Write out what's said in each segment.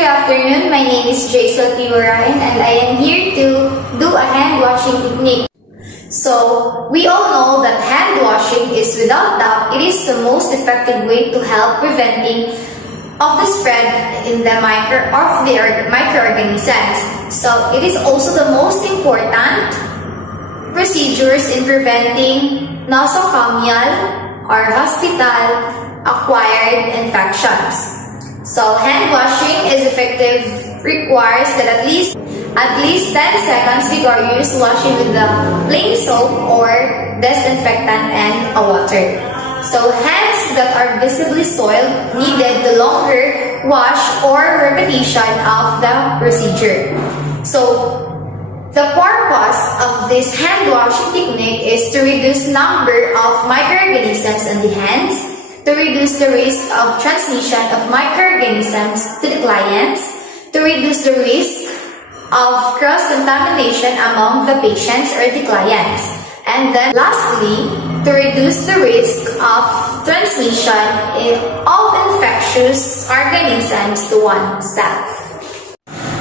good afternoon. My name is Jaisal Ryan and I am here to do a hand washing technique. So, we all know that hand washing is without doubt, it is the most effective way to help preventing of the spread in the microorganisms. So, it is also the most important procedures in preventing nosocomial or hospital-acquired infections. So, hand washing is effective, requires that at least 10 seconds before you use washing with the plain soap or disinfectant and a water. So, hands that are visibly soiled needed the longer wash or repetition of the procedure. So, the purpose of this hand washing technique is to reduce number of microorganisms in the hands, to reduce the risk of transmission of microorganisms to the clients, to reduce the risk of cross-contamination among the patients or the clients, and then lastly, to reduce the risk of transmission of infectious organisms to oneself.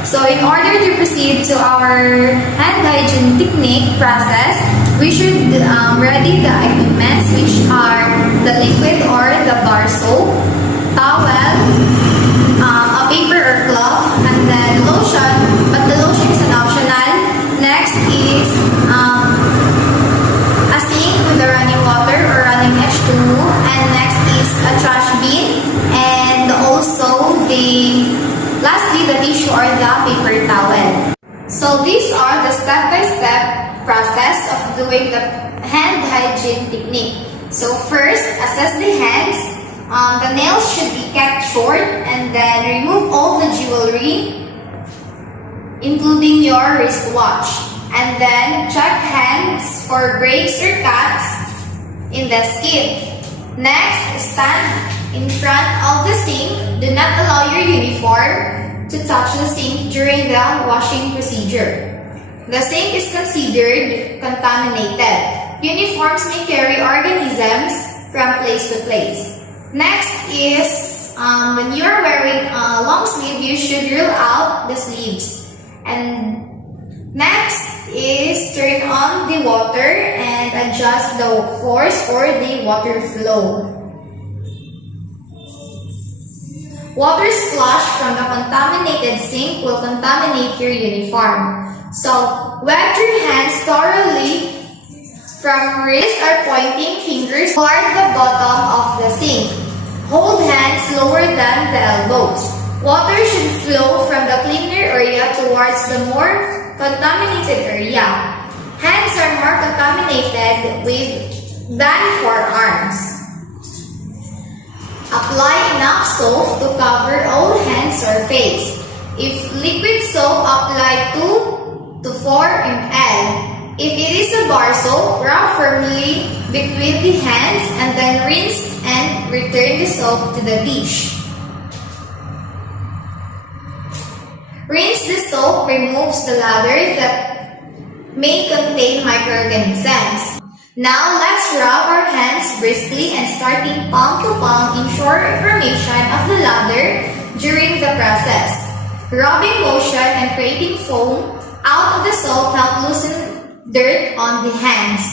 So in order to proceed to our hand hygiene technique process, we should ready the equipments, which are the liquid or the bar soap, towel, a paper or cloth, and then lotion, but the lotion is an optional. Next is a sink with the running water or running H2, and next is a trash bin, and also lastly the tissue or the paper towel. So these are the step-by-step process of doing the hand hygiene technique. So first, assess the hands. The nails should be kept short, and then remove all the jewelry, including your wristwatch. And then check hands for breaks or cuts in the skin. Next, stand in front of the sink. Do not allow your uniform to touch the sink during the washing procedure. The sink is considered contaminated. Uniforms may carry organisms from place to place. Next is, when you are wearing a long sleeve, you should roll out the sleeves. And next is turn on the water and adjust the force or the water flow. Water splashed from the contaminated sink will contaminate your uniform. So, wet your hands thoroughly from wrist or pointing fingers toward the bottom of the sink. Hold hands lower than the elbows. Water should flow from the cleaner area towards the more contaminated area. Hands are more contaminated than forearms. Apply enough soap to cover all hands or face. If liquid soap, apply 2 to 4 ml. If it is a bar soap, rub firmly between the hands and then rinse and return the soap to the dish. Rinse the soap removes the lather that may contain microorganisms. Now, let's rub our hands briskly and starting palm to palm ensure formation of the lather during the process. Rubbing motion and creating foam out of the soap help loosen dirt on the hands.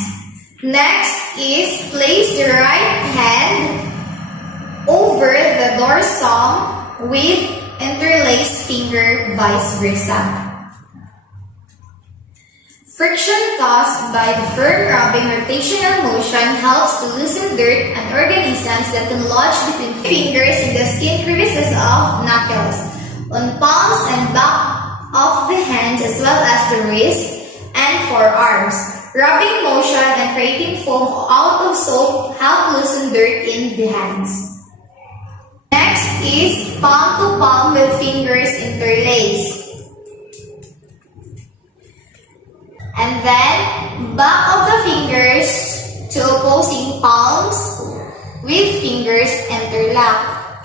Next is place the right hand over the dorsum with interlaced finger, vice versa. Friction caused by the firm rubbing rotational motion helps to loosen dirt and organisms that can lodge between fingers in the skin crevices of knuckles, on palms and back of the hands as well as the wrist and forearms. Rubbing motion and creating foam out of soap help loosen dirt in the hands. Next is palm to palm with fingers interlaced. And then back of the fingers to opposing palms with fingers interlocked.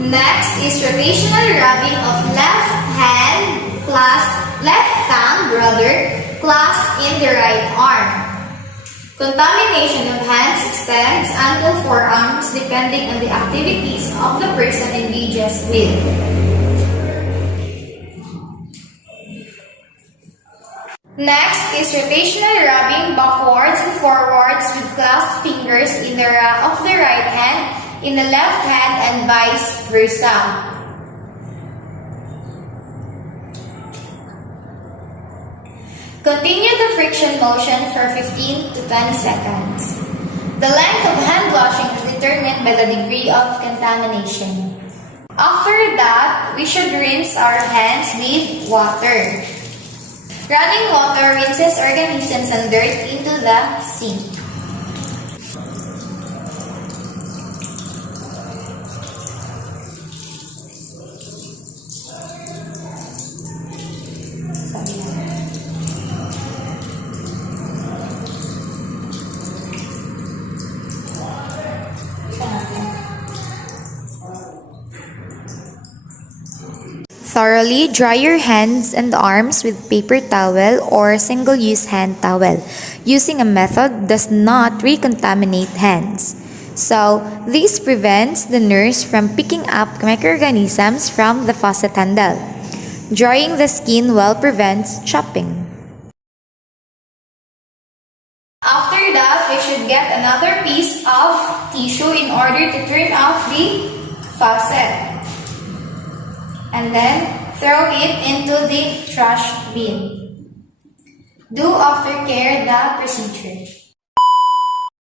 Next is rotational rubbing of left thumb clasped in the right arm. Contamination of hands extends until forearms depending on the activities of the person engages with. Next is rotational rubbing backwards and forwards with clasped fingers in the of the right hand, in the left hand, and vice versa. Continue the friction motion for 15 to 20 seconds. The length of hand washing is determined by the degree of contamination. After that, we should rinse our hands with water. Running water rinses organisms and dirt into the sink. Thoroughly dry your hands and arms with paper towel or single-use hand towel. Using a method does not recontaminate hands. So, this prevents the nurse from picking up microorganisms from the faucet handle. Drying the skin well prevents chopping. After that, we should get another piece of tissue in order to turn off the faucet. And then throw it into the trash bin. Do aftercare the procedure.